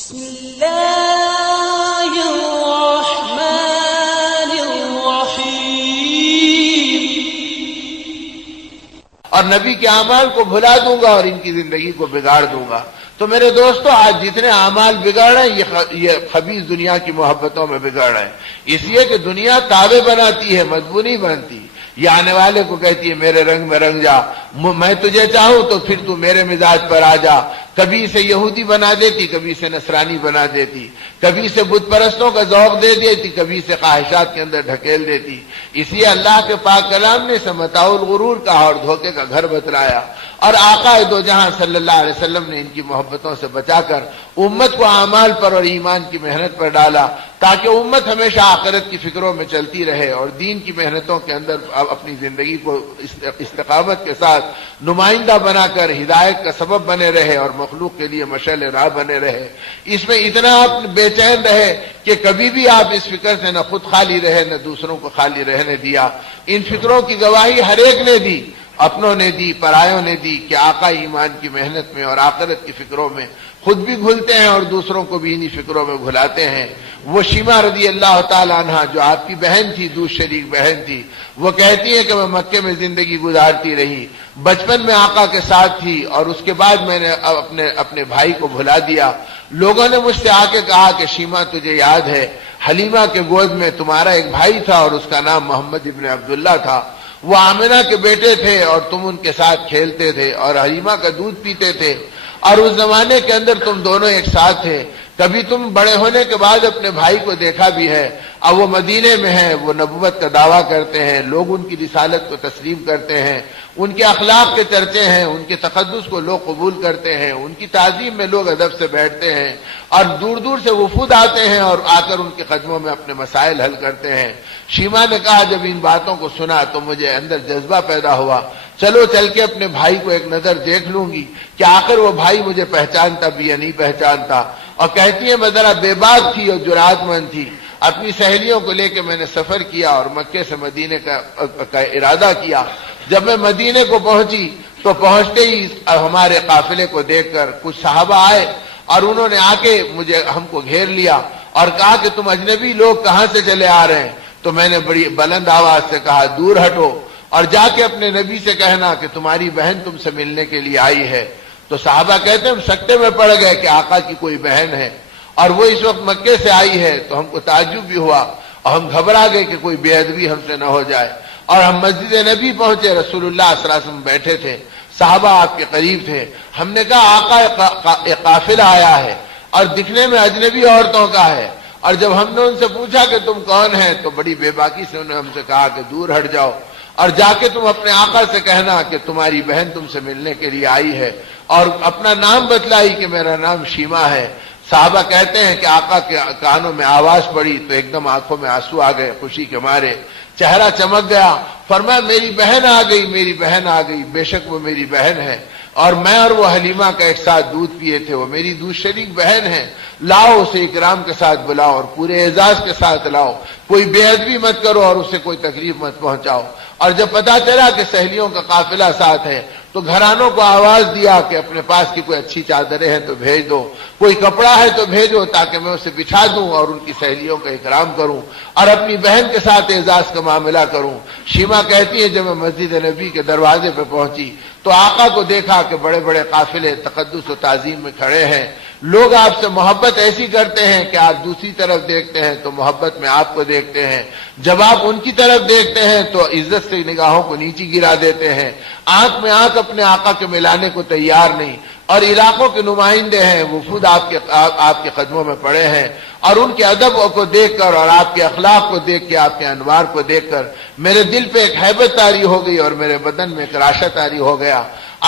بسم اللہ الرحمن الرحیم۔ اور نبی کے اعمال کو بھلا دوں گا اور ان کی زندگی کو بگاڑ دوں گا۔ تو میرے دوستو، آج جتنے اعمال بگڑ رہے ہیں یہ خبیث دنیا کی محبتوں میں بگڑ رہے ہیں، اس لیے کہ دنیا تابع بناتی ہے، مدبو نہیں بنتی۔ یہ آنے والے کو کہتی ہے میرے رنگ میں رنگ جا، میں تجھے چاہوں تو پھر تو میرے مزاج پر آ جا۔ کبھی اسے یہودی بنا دیتی، کبھی اسے نصرانی بنا دیتی، کبھی اسے بت پرستوں کا ذوق دے دیتی، کبھی اسے خواہشات کے اندر ڈھکیل دیتی۔ اس لیے اللہ کے پاک کلام نے اسے متاع الغرور کہا اور دھوکے کا گھر بتلایا، اور آقا دو جہاں صلی اللہ علیہ وسلم نے ان کی محبتوں سے بچا کر امت کو اعمال پر اور ایمان کی محنت پر ڈالا، تاکہ امت ہمیشہ آخرت کی فکروں میں چلتی رہے اور دین کی محنتوں کے اندر اپنی زندگی کو استقامت کے ساتھ نمائندہ بنا کر ہدایت کا سبب بنے رہے اور مخلوق کے لیے مشعل راہ بنے رہے۔ اس میں اتنا آپ بے چین رہے کہ کبھی بھی آپ اس فکر سے نہ خود خالی رہے نہ دوسروں کو خالی رہنے دیا۔ ان فکروں کی گواہی ہر ایک نے دی، اپنوں نے دی، پرایوں نے دی، کہ آقا ایمان کی محنت میں اور آخرت کی فکروں میں خود بھی بھولتے ہیں اور دوسروں کو بھی انہی فکروں میں بھلاتے ہیں۔ وہ شیما رضی اللہ تعالی عنہ جو آپ کی بہن تھی، دوسری شریک بہن تھی، وہ کہتی ہے کہ میں مکے میں زندگی گزارتی رہی، بچپن میں آقا کے ساتھ تھی اور اس کے بعد میں نے اپنے بھائی کو بھلا دیا۔ لوگوں نے مجھ سے آ کے کہا کہ شیما تجھے یاد ہے حلیمہ کے گود میں تمہارا ایک بھائی تھا اور اس کا نام محمد ابن عبداللہ تھا، وہ آمنہ کے بیٹے تھے اور تم ان کے ساتھ کھیلتے تھے اور حلیمہ کا دودھ پیتے تھے، اور اس زمانے کے اندر تم دونوں ایک ساتھ تھے۔ کبھی تم بڑے ہونے کے بعد اپنے بھائی کو دیکھا بھی ہے، اب وہ مدینے میں ہیں، وہ نبوت کا دعویٰ کرتے ہیں، لوگ ان کی رسالت کو تسلیم کرتے ہیں، ان کے اخلاق کے چرچے ہیں، ان کے تقدس کو لوگ قبول کرتے ہیں، ان کی تعظیم میں لوگ ادب سے بیٹھتے ہیں، اور دور دور سے وفود آتے ہیں اور آ کر ان کے قدموں میں اپنے مسائل حل کرتے ہیں۔ شیما نے کہا جب ان باتوں کو سنا تو مجھے اندر جذبہ پیدا ہوا، چلو چل کے اپنے بھائی کو ایک نظر دیکھ لوں گی کہ آخر وہ بھائی مجھے پہچانتا بھی یا نہیں پہچانتا۔ اور کہتی ہے میں ذرا بے باک تھی اور جرأت مند تھی، اپنی سہیلیوں کو لے کے میں نے سفر کیا اور مکے سے مدینے کا ارادہ کیا۔ جب میں مدینے کو پہنچی تو پہنچتے ہی ہمارے قافلے کو دیکھ کر کچھ صحابہ آئے اور انہوں نے آ کے ہم کو گھیر لیا اور کہا کہ تم اجنبی لوگ کہاں سے چلے آ رہے ہیں؟ تو میں نے بڑی بلند آواز سے کہا دور ہٹو اور جا کے اپنے نبی سے کہنا کہ تمہاری بہن تم سے ملنے کے لیے آئی ہے۔ تو صحابہ کہتے ہیں ہم سکتے میں پڑ گئے کہ آقا کی کوئی بہن ہے اور وہ اس وقت مکے سے آئی ہے، تو ہم کو تعجب بھی ہوا اور ہم گھبرا گئے کہ کوئی بے ادبی ہم سے نہ ہو جائے، اور ہم مسجد نبی پہنچے، رسول اللہ صلی اللہ علیہ وسلم بیٹھے تھے، صحابہ آپ کے قریب تھے۔ ہم نے کہا آقا ایک قافلہ آیا ہے اور دکھنے میں اجنبی عورتوں کا ہے، اور جب ہم نے ان سے پوچھا کہ تم کون ہیں تو بڑی بے باکی سے انہوں نے ہم سے کہا کہ دور ہٹ جاؤ اور جا کے تم اپنے آقا سے کہنا کہ تمہاری بہن تم سے ملنے کے لیے آئی ہے، اور اپنا نام بتلائی کہ میرا نام شیما ہے۔ صحابہ کہتے ہیں کہ آقا کے کانوں میں آواز پڑی تو ایک دم آنکھوں میں آنسو آ گئے خوشی کے مارے، چہرہ چمک گیا، فرمایا میری بہن آ گئی، میری بہن آ گئی، بے شک وہ میری بہن ہے، اور میں اور وہ حلیمہ کا ایک ساتھ دودھ پیے تھے، وہ میری دودھ شریک بہن ہے، لاؤ اسے اکرام کے ساتھ بلاؤ اور پورے اعزاز کے ساتھ لاؤ، کوئی بے ادبی مت کرو اور اسے کوئی تکلیف مت پہنچاؤ۔ اور جب پتا چلا کہ سہیلیوں کا قافلہ ساتھ ہے تو گھرانوں کو آواز دیا کہ اپنے پاس کی کوئی اچھی چادریں ہیں تو بھیج دو، کوئی کپڑا ہے تو بھیجو تاکہ میں اسے بچھا دوں اور ان کی سہیلیوں کا اکرام کروں اور اپنی بہن کے ساتھ اعزاز کا معاملہ کروں۔ شیما کہتی ہے جب میں مسجد نبی کے دروازے پہ پہنچی تو آقا کو دیکھا کہ بڑے بڑے قافلے تقدس و تعظیم میں کھڑے ہیں، لوگ آپ سے محبت ایسی کرتے ہیں کہ آپ دوسری طرف دیکھتے ہیں تو محبت میں آپ کو دیکھتے ہیں، جب آپ ان کی طرف دیکھتے ہیں تو عزت سے نگاہوں کو نیچی گرا دیتے ہیں، آنکھ میں آنکھ اپنے آقا کے ملانے کو تیار نہیں، اور علاقوں کے نمائندے ہیں وفود آپ کے قدموں میں پڑے ہیں، اور ان کے ادب کو دیکھ کر اور آپ کے اخلاق کو دیکھ کے آپ کے انوار کو دیکھ کر میرے دل پہ ایک ہیبت طاری ہو گئی اور میرے بدن میں ایک راشا طاری ہو گیا۔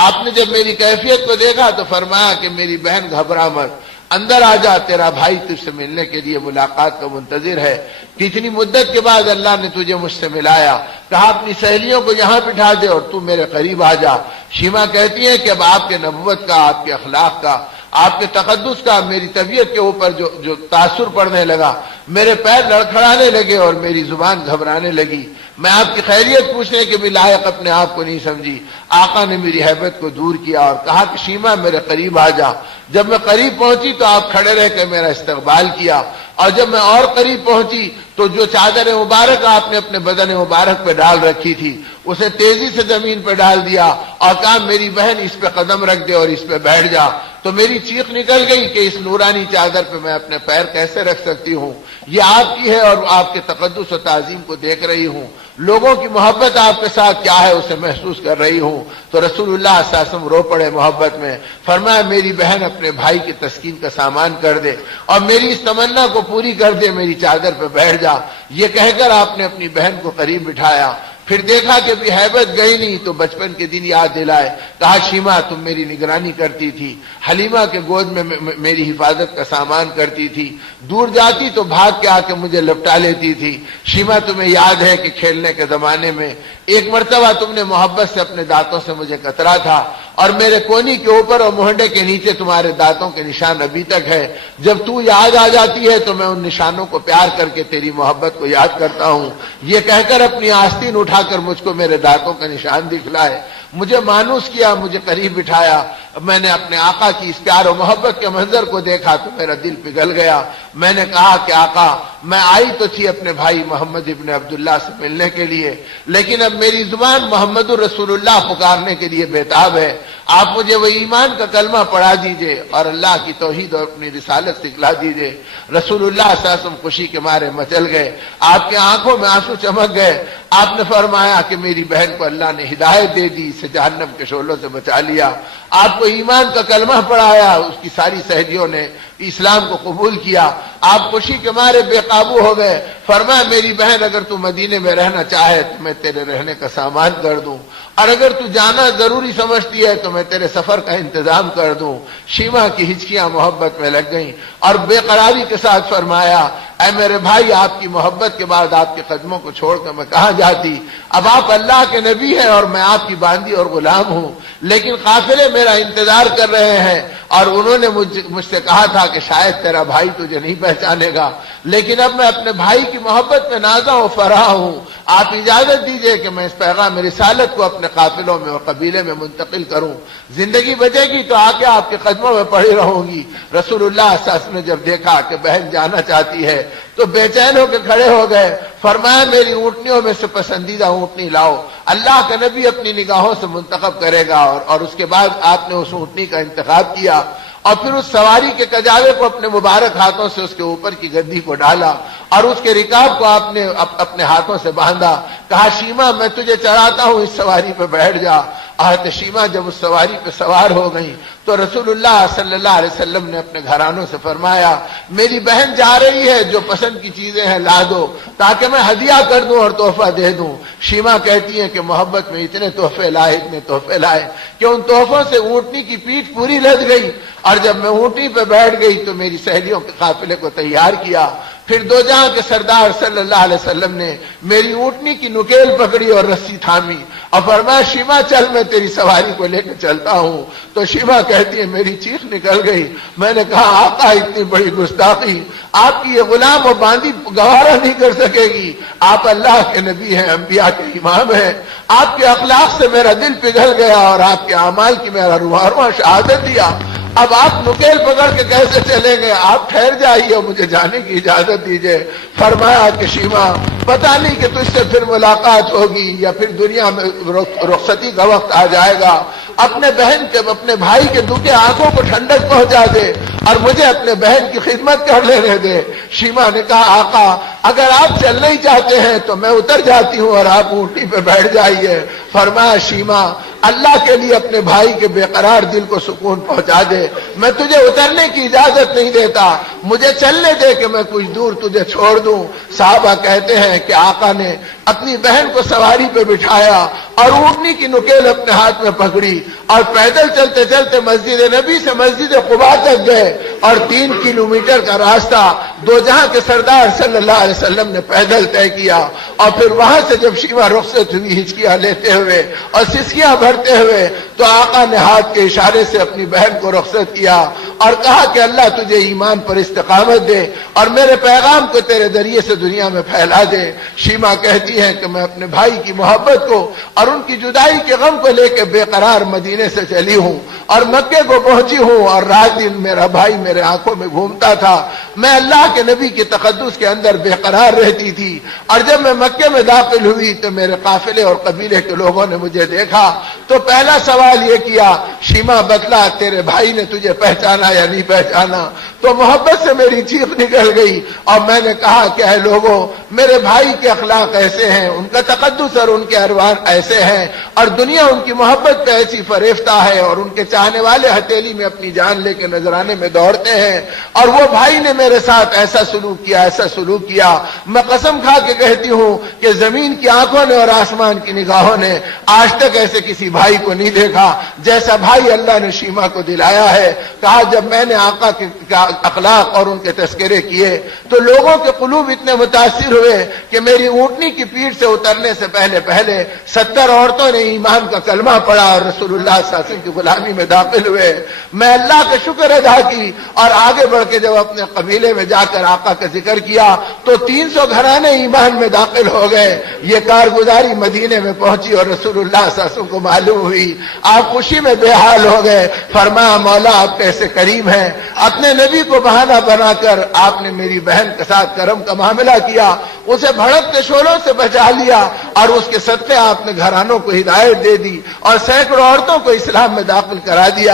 آپ نے جب میری کیفیت کو دیکھا تو فرمایا کہ میری بہن گھبرا مت، اندر آ جا، تیرا بھائی تجھ سے ملنے کے لیے ملاقات کا منتظر ہے، کتنی مدت کے بعد اللہ نے تجھے مجھ سے ملایا، کہا اپنی سہیلیوں کو یہاں بٹھا دے اور تو میرے قریب آ جا۔ شیما کہتی ہے کہ اب آپ کے نبوت کا، آپ کے اخلاق کا، آپ کے تقدس کا میری طبیعت کے اوپر جو تاثر پڑنے لگا، میرے پیر لڑکھڑانے لگے اور میری زبان گھبرانے لگی، میں آپ کی خیریت پوچھنے کے بھی لائق اپنے آپ کو نہیں سمجھی۔ آقا نے میری ہیبت کو دور کیا اور کہا کہ شیما میرے قریب آ جا۔ جب میں قریب پہنچی تو آپ کھڑے رہ کے میرا استقبال کیا، اور جب میں اور قریب پہنچی تو جو چادر مبارک آپ نے اپنے بدن مبارک پہ ڈال رکھی تھی اسے تیزی سے زمین پہ ڈال دیا اور کہا میری بہن اس پہ قدم رکھ دے اور اس پہ بیٹھ جا۔ تو میری چیخ نکل گئی کہ اس نورانی چادر پہ میں اپنے پیر کیسے رکھ سکتی ہوں، یہ آپ کی ہے اور آپ کے تقدس و تعظیم کو دیکھ رہی ہوں، لوگوں کی محبت آپ کے ساتھ کیا ہے اسے محسوس کر رہی ہوں۔ تو رسول اللہ صلی اللہ علیہ وسلم رو پڑے محبت میں، فرمایا میری بہن اپنے بھائی کی تسکین کا سامان کر دے اور میری اس تمنا کو پوری کر دے، میری چادر پہ بیٹھ جا۔ یہ کہہ کر آپ نے اپنی بہن کو قریب بٹھایا، پھر دیکھا کہ بھی ہیبت گئی نہیں تو بچپن کے دن یاد دلائے، کہا شیما تم میری نگرانی کرتی تھی، حلیمہ کے گود میں میری حفاظت کا سامان کرتی تھی، دور جاتی تو بھاگ کے آ کے مجھے لپٹا لیتی تھی۔ شیما تمہیں یاد ہے کہ کھیلنے کے زمانے میں ایک مرتبہ تم نے محبت سے اپنے دانتوں سے مجھے کترا تھا اور میرے کونی کے اوپر اور مہنڈے کے نیچے تمہارے دانتوں کے نشان ابھی تک ہے، جب تو یاد آ جاتی ہے تو میں ان نشانوں کو پیار کر کے تیری محبت کو یاد کرتا ہوں۔ یہ کہہ کر اپنی آستین اٹھا کر مجھ کو میرے دانتوں کا نشان دکھلائے، مجھے مانوس کیا، مجھے قریب بٹھایا۔ میں نے اپنے آقا کی اس پیار و محبت کے منظر کو دیکھا تو میرا دل پگھل گیا۔ میں نے کہا کہ آقا میں آئی تو تھی اپنے بھائی محمد ابن عبداللہ سے ملنے کے لیے، لیکن اب میری زبان محمد رسول اللہ پکارنے کے لیے بےتاب ہے، آپ مجھے وہ ایمان کا کلمہ پڑھا دیجئے اور اللہ کی توحید اور اپنی رسالت سکھلا دیجئے۔ رسول اللہ صلی اللہ علیہ وسلم خوشی کے مارے مچل گئے، آپ کے آنکھوں میں آنسو چمک گئے۔ آپ نے فرمایا کہ میری بہن کو اللہ نے ہدایت دے دی، اسے جہنم کے شعلوں سے بچا لیا۔ آپ کو ایمان کا کلمہ پڑھایا، اس کی ساری سہیلیوں نے اسلام کو قبول کیا۔ آپ خوشی کے مارے بے قابو ہو گئے، فرمایا میری بہن اگر تو مدینے میں رہنا چاہے تو میں تیرے رہنے کا سامان کر دوں، اور اگر تو جانا ضروری سمجھتی ہے تو میں تیرے سفر کا انتظام کر دوں۔ شیما کی ہچکیاں محبت میں لگ گئیں اور بے قراری کے ساتھ فرمایا اے میرے بھائی آپ کی محبت کے بعد آپ کے قدموں کو چھوڑ کر میں کہاں جاتی، اب آپ اللہ کے نبی ہیں اور میں آپ کی باندی اور غلام ہوں، لیکن قافلے میرا انتظار کر رہے ہیں اور انہوں نے مجھ سے کہا تھا کہ شاید تیرا بھائی تجھے نہیں پہچانے گا، لیکن اب میں اپنے بھائی کی محبت میں نازا و فرح ہوں، آپ اجازت دیجئے کہ میں اس پیغام رسالت کو اپنے قافلوں میں اور قبیلے میں منتقل کروں، زندگی بچے گی تو آ کے آپ کے قدموں میں پڑی رہوں گی۔ رسول اللہ صلی اللہ علیہ وسلم نے جب دیکھا کہ بہن جانا چاہتی ہے تو بے چین ہو کے کھڑے ہو گئے، فرمایا میری اونٹنیوں میں سے پسندیدہ اونٹنی لاؤ، اللہ کا نبی اپنی نگاہوں سے منتخب کرے گا، اور اس کے بعد آپ نے اس اونٹنی کا انتخاب کیا اور پھر اس سواری کے کجاوے کو اپنے مبارک ہاتھوں سے اس کے اوپر کی گدی کو ڈالا اور اس کے رکاب کو آپ نے اپنے ہاتھوں سے باندھا، کہا شیما میں تجھے چڑھاتا ہوں، اس سواری پہ بیٹھ جا۔ حضرت شیما جب اس سواری پہ سوار ہو گئی تو رسول اللہ صلی اللہ علیہ وسلم نے اپنے گھرانوں سے فرمایا میری بہن جا رہی ہے، جو پسند کی چیزیں ہیں لا دو تاکہ میں ہدیہ کر دوں اور تحفہ دے دوں۔ شیما کہتی ہیں کہ محبت میں اتنے تحفے لائے کہ ان تحفوں سے اونٹنی کی پیٹھ پوری لد گئی، اور جب میں اونٹنی پہ بیٹھ گئی تو میری سہیلیوں کے قافلے کو تیار کیا، پھر دو جہاں کے سردار صلی اللہ علیہ وسلم نے میری اونٹنی کی نکیل پکڑی اور رسی تھامی اور فرمایا شیما چل میں تیری سواری کو لے کے چلتا ہوں۔ تو شیما کہتی ہے میری چیخ نکل گئی، میں نے کہا آقا اتنی بڑی گستاخی آپ کی یہ غلام و باندی گوارا نہیں کر سکے گی، آپ اللہ کے نبی ہیں، انبیاء کے امام ہیں، آپ کے اخلاق سے میرا دل پگھل گیا اور آپ کے اعمال کی میرا روح شہادت دیا، اب آپ نکیل پکڑ کے کیسے چلیں گے، آپ ٹھہر جائیے اور مجھے جانے کی اجازت دیجیے۔ فرمایا کہ شیما پتہ نہیں کہ تجھ سے پھر ملاقات ہوگی یا پھر دنیا میں رخصتی کا وقت آ جائے گا، اپنے بہن کے اپنے بھائی کے دکھے آنکھوں کو ٹھنڈک پہنچا دے اور مجھے اپنے بہن کی خدمت کر لینے دے۔ شیما نے کہا آقا اگر آپ چلنا ہی چاہتے ہیں تو میں اتر جاتی ہوں اور آپ اونٹنی پہ بیٹھ جائیے۔ فرمایا شیما اللہ کے لیے اپنے بھائی کے بے قرار دل کو سکون پہنچا دے، میں تجھے اترنے کی اجازت نہیں دیتا، مجھے چلنے دے کہ میں کچھ دور تجھے چھوڑ دوں۔ صحابہ کہتے ہیں کہ آقا نے اپنی بہن کو سواری پہ بٹھایا اور اونٹنی کی نکیل اپنے ہاتھ میں پکڑی اور پیدل چلتے چلتے مسجد نبی سے مسجد قباء تک گئے، اور 3 کلومیٹر کا راستہ دو جہاں کے سردار صلی اللہ علیہ وسلم نے پیدل طے کیا، اور پھر وہاں سے جب شیما رخصت ہوئی ہچکیاں لیتے ہوئے اور سسکیاں بھرتے ہوئے، تو آقا نے ہاتھ کے اشارے سے اپنی بہن کو رخصت کیا اور کہا کہ اللہ تجھے ایمان پر استقامت دے اور میرے پیغام کو تیرے ذریعے سے دنیا میں پھیلا دے۔ شیما کہتی ہیں کہ میں اپنے بھائی کی محبت کو اور ان کی جدائی کے غم کو لے کے بے قرار مدینے سے چلی ہوں اور مکے کو پہنچی ہوں، اور رات دن میرا بھائی میرے آنکھوں میں گھومتا تھا، میں اللہ کے نبی کے تقدس کے اندر بے قرار رہتی تھی، اور جب میں مکے میں داخل ہوئی تو میرے قافلے اور قبیلے کے لوگوں نے مجھے دیکھا تو پہلا سوال یہ کیا، شیما بتلا تیرے بھائی نے تجھے پہچانا یا نہیں پہچانا؟ تو محبت سے میری چیخ نکل گئی اور میں نے کہا کہ اے لوگوں، میرے بھائی کے اخلاق ایسے ہیں، ان کا تقدس اور ان کے اروان ایسے ہیں، اور دنیا ان کی محبت پہ ایسی فریفتہ ہے، اور ان کے چاہنے والے ہتھیلی میں اپنی جان لے کے نذرانے میں دوڑتے ہیں، اور وہ بھائی نے میرے ساتھ ایسا سلوک کیا، ایسا سلوک کیا، میں قسم کھا کے کہتی ہوں کہ زمین کی آنکھوں نے اور آسمان کی نگاہوں نے آج تک ایسے کسی بھائی کو نہیں دیکھا جیسا بھائی اللہ نے شیما کو دلایا ہے۔ کہا جب میں نے آقا کے اخلاق اور ان کے تذکرے کیے تو لوگوں کے قلوب اتنے متاثر ہوئے کہ میری اونٹنی کی پیٹھ سے اترنے سے پہلے 70 عورتوں نے ایمان کا کلمہ پڑھا اور رسول اللہ صلی اللہ علیہ وسلم کی غلامی میں داخل ہوئے۔ میں اللہ کا شکر ادا کی اور آگے بڑھ کے جب اپنے قبیلے میں جا کر آقا کا ذکر کیا تو 300 گھرانے ایمان میں داخل ہو گئے۔ یہ کارگزاری مدینے میں پہنچی اور رسول اللہ صلی اللہ علیہ وسلم کو معلوم ہوئی، آپ خوشی میں بے حال ہو گئے۔ فرمایا مولا آپ کیسے کریم ہیں، اپنے نبی کو بہانہ بنا کر آپ نے میری بہن کے ساتھ کرم کا معاملہ کیا، اسے بھڑکتے شعلوں سے بچا لیا، اور اس کے صدقے آپ نے گھرانوں کو ہدایت دے دی اور سینکڑوں عورتوں کو اسلام میں داخل کرا دیا۔